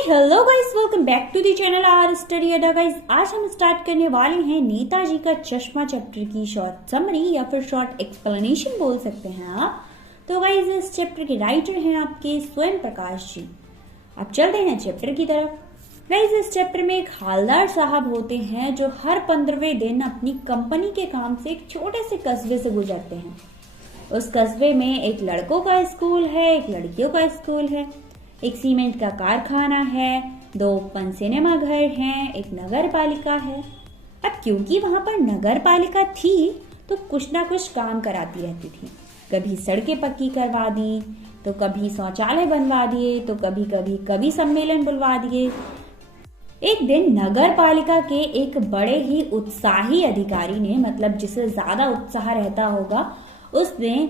Hello guys, welcome back to the channel our study Adda. Guys, आज हम start करने वाले हैं नेताजी का चश्मा चैप्टर की शॉर्ट समरी या फिर शॉर्ट एक्सप्लेनेशन बोल सकते हैं आप। तो गाइस, इस चैप्टर के राइटर हैं आपके स्वयं प्रकाश जी। अब चलते हैं चैप्टर की तरफ। गाइस, इस चैप्टर में एक हालदार साहब होते हैं जो हर 15वें दिन अपनी कंपनी के काम से एक छोटे से कस्बे से गुजरते हैं। उस कस्बे में एक लड़कों का स्कूल है, एक लड़कियों का स्कूल है, एक सीमेंट का कारखाना है, 2 ओपन सिनेमा घर हैं, एक नगर पालिका है। अब क्योंकि वहां पर नगर पालिका थी तो कुछ ना कुछ काम कराती रहती थी। कभी सड़कें पक्की करवा दी, तो कभी शौचालय बनवा दिए, तो कभी कभी सम्मेलन बुलवा दिए। एक दिन नगर पालिका के एक बड़े ही उत्साही अधिकारी ने, मतलब जिसे ज्यादा उत्साह रहता होगा, उसने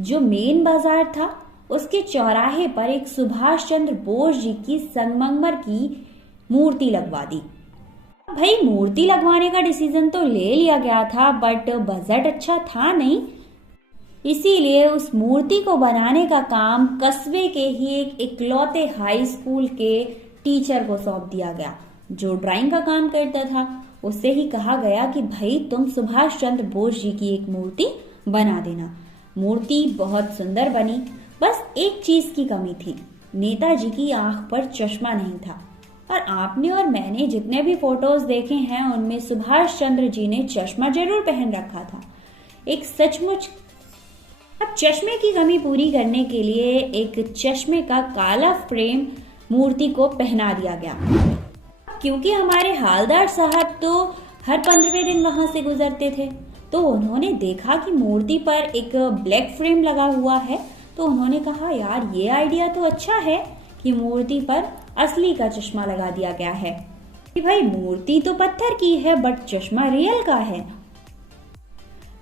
जो मेन बाजार था उसके चौराहे पर एक सुभाष चंद्र बोस जी की संगमरमर की मूर्ति लगवा दी। भाई, मूर्ति लगवाने का डिसीजन तो ले लिया गया था, बट बजट अच्छा था नहीं, इसीलिए उस मूर्ति को बनाने का काम कस्बे के ही एक इकलौते हाई स्कूल के टीचर को सौंप दिया गया, जो ड्राइंग का काम करता था। उससे ही कहा गया कि भाई तुम सुभाष चंद्र बोस जी की एक मूर्ति बना देना। मूर्ति बहुत सुंदर बनी, बस एक चीज की कमी थी, नेताजी की आंख पर चश्मा नहीं था। और आपने और मैंने जितने भी फोटोज देखे हैं उनमें सुभाष चंद्र जी ने चश्मा जरूर पहन रखा था, एक सचमुच। अब चश्मे की कमी पूरी करने के लिए एक चश्मे का काला फ्रेम मूर्ति को पहना दिया गया। क्योंकि हमारे हालदार साहब तो हर 15वें दिन वहां से गुजरते थे, तो उन्होंने देखा कि मूर्ति पर एक ब्लैक फ्रेम लगा हुआ है, तो उन्होंने कहा यार ये आइडिया तो अच्छा है कि मूर्ति पर असली का चश्मा लगा दिया गया है। कि भाई मूर्ति तो पत्थर की है बट चश्मा रियल का है।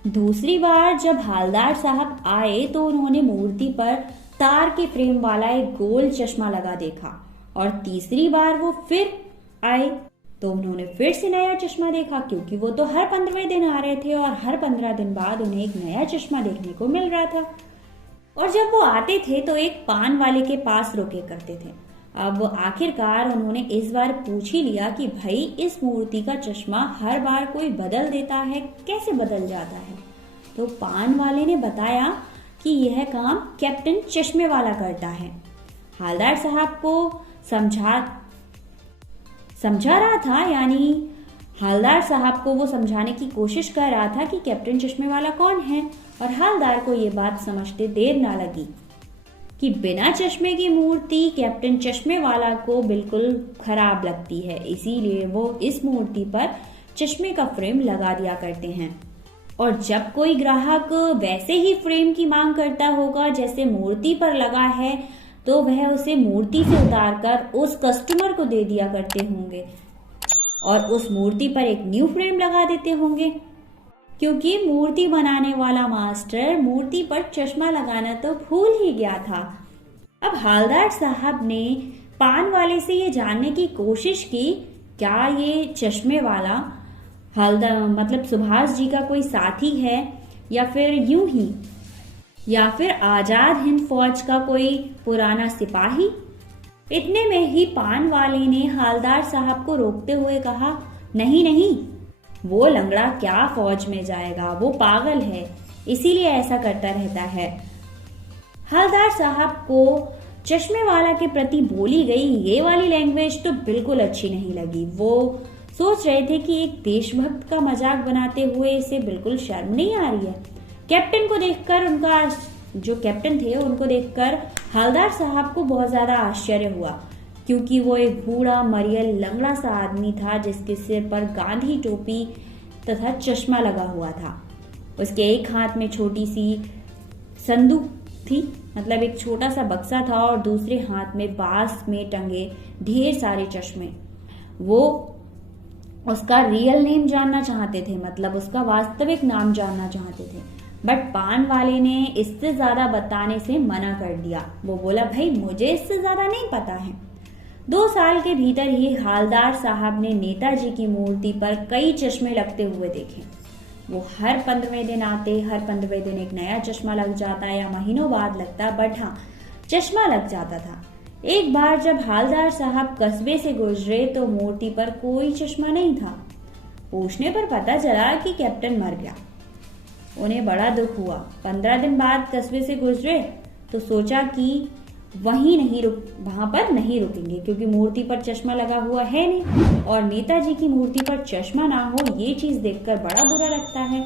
दूसरी बार जब हालदार साहब आए तो उन्होंने मूर्ति पर तार के फ्रेम वाला एक गोल चश्मा लगा देखा, और तीसरी बार वो फिर आए तो उन्होंने फिर से नया चश्मा देखा, क्योंकि वो तो हर 15वें दिन आ रहे थे और हर 15 दिन बाद उन्हें एक नया चश्मा देखने को मिल रहा था। और जब वो आते थे तो एक पान वाले के पास रुके करते थे। अब आखिरकार उन्होंने इस बार पूछ ही लिया कि भाई इस मूर्ति का चश्मा हर बार कोई बदल देता है, कैसे बदल जाता है? तो पान वाले ने बताया कि यह काम कैप्टन चश्मे वाला करता है। हालदार साहब को समझा रहा था, यानी हालदार साहब को वो समझाने की कोशिश कर रहा था कि कैप्टन चश्मे वाला कौन है। और हालदार को ये बात समझते देर ना लगी कि बिना चश्मे की मूर्ति कैप्टन चश्मे वाला को बिल्कुल खराब लगती है, इसीलिए वो इस मूर्ति पर चश्मे का फ्रेम लगा दिया करते हैं। और जब कोई ग्राहक वैसे ही फ्रेम की मांग करता होगा जैसे मूर्ति पर लगा है, तो वह उसे मूर्ति से उतारकर उस कस्टमर को दे दिया करते होंगे और उस मूर्ति पर एक न्यू फ्रेम लगा देते होंगे, क्योंकि मूर्ति बनाने वाला मास्टर मूर्ति पर चश्मा लगाना तो भूल ही गया था। अब हालदार साहब ने पान वाले से ये जानने की कोशिश की क्या ये चश्मे वाला हालदार मतलब सुभाष जी का कोई साथी है, या फिर यूं ही, या फिर आजाद हिंद फौज का कोई पुराना सिपाही। इतने में ही पान वाले ने हालदार साहब को रोकते हुए कहा, नहीं नहीं, वो लंगड़ा क्या फौज में जाएगा, वो पागल है, इसीलिए ऐसा करता रहता है। हालदार साहब को चश्मे वाला के प्रति बोली गई ये वाली लैंग्वेज तो बिल्कुल अच्छी नहीं लगी। वो सोच रहे थे कि एक देशभक्त का मजाक बनाते हुए इसे बिल्कुल शर्म नहीं आ रही है। कैप्टन को देखकर, उनका जो कैप्टन थे उनको देखकर हालदार साहब को बहुत ज्यादा आश्चर्य हुआ, क्योंकि वो एक बूढ़ा मरियल लंगड़ा सा आदमी था जिसके सिर पर गांधी टोपी तथा चश्मा लगा हुआ था। उसके एक हाथ में छोटी सी संदूक थी, मतलब एक छोटा सा बक्सा था, और दूसरे हाथ में बांस में टंगे ढेर सारे चश्मे। वो उसका रियल नेम जानना चाहते थे, मतलब उसका वास्तविक नाम जानना चाहते थे, बट पान वाले ने इससे ज्यादा बताने से मना कर दिया। वो बोला, भाई मुझे इससे ज्यादा नहीं पता है। 2 साल के भीतर ही हालदार साहब ने नेताजी की मूर्ति पर कई चश्मे लगते हुए देखे। वो हर 15वें दिन आते, हर 15वें दिन एक नया चश्मा लग जाता या महीनों बाद लगता, बट हाँ, चश्मा लग जाता था। एक बार जब हालदार साहब कस्बे से गुजरे तो मूर्ति पर कोई चश्मा नहीं था। पूछने पर पता चला कि कैप्टन मर गया। उन्हें बड़ा दुख हुआ। 15 दिन बाद कस्बे से गुजरे तो सोचा कि वहां पर नहीं रुकेंगे, क्योंकि मूर्ति पर चश्मा लगा हुआ है नहीं और नेताजी की मूर्ति पर चश्मा ना हो ये चीज देखकर बड़ा बुरा लगता है।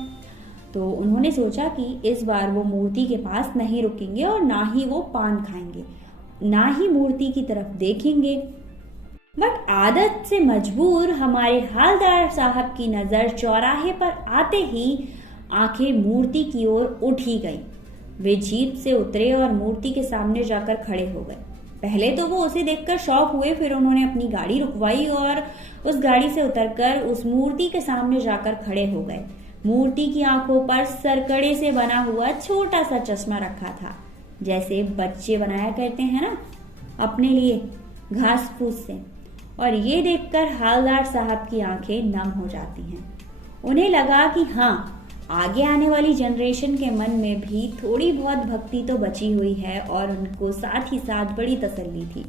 तो उन्होंने सोचा कि इस बार वो मूर्ति के पास नहीं रुकेंगे और ना ही वो पान खाएंगे, ना ही मूर्ति की तरफ देखेंगे। बट आदत से मजबूर हमारे हालदार साहब की नजर चौराहे पर आते ही आंखें मूर्ति की ओर उठ ही गई। वे जीप से उतरे और मूर्ति के सामने जाकर खड़े हो गए। पहले तो वो उसे देखकर शॉक हुए, फिर उन्होंने अपनी गाड़ी रुकवाई और उस गाड़ी से उतरकर उस मूर्ति के सामने जाकर खड़े हो गए। मूर्ति की आंखों पर सरकड़े से बना हुआ छोटा सा चश्मा रखा था, जैसे बच्चे बनाया करते हैं ना अपने लिए घास फूस से। और ये देखकर हालदार साहब की आंखें नम हो जाती हैं। उन्हें लगा कि हाँ, आगे आने वाली जनरेशन के मन में भी थोड़ी बहुत भक्ति तो बची हुई है और उनको साथ ही साथ बड़ी तसल्ली थी।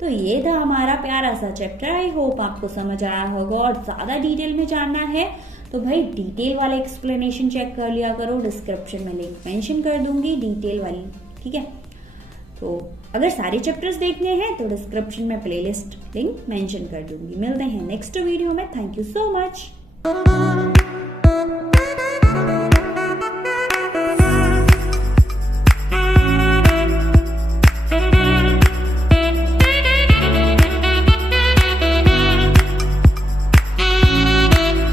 तो ये था हमारा प्यारा सा चैप्टर। आई होप आपको समझ आया होगा। और ज्यादा डिटेल में जानना है तो भाई डिटेल वाला एक्सप्लेनेशन चेक कर लिया करो, डिस्क्रिप्शन में लिंक मेंशन कर दूंगी डिटेल वाली, ठीक है। तो अगर सारे चैप्टर्स देखने हैं तो डिस्क्रिप्शन में प्लेलिस्ट लिंक मेंशन कर दूंगी। मिलते हैं नेक्स्ट वीडियो में। Thank you so much.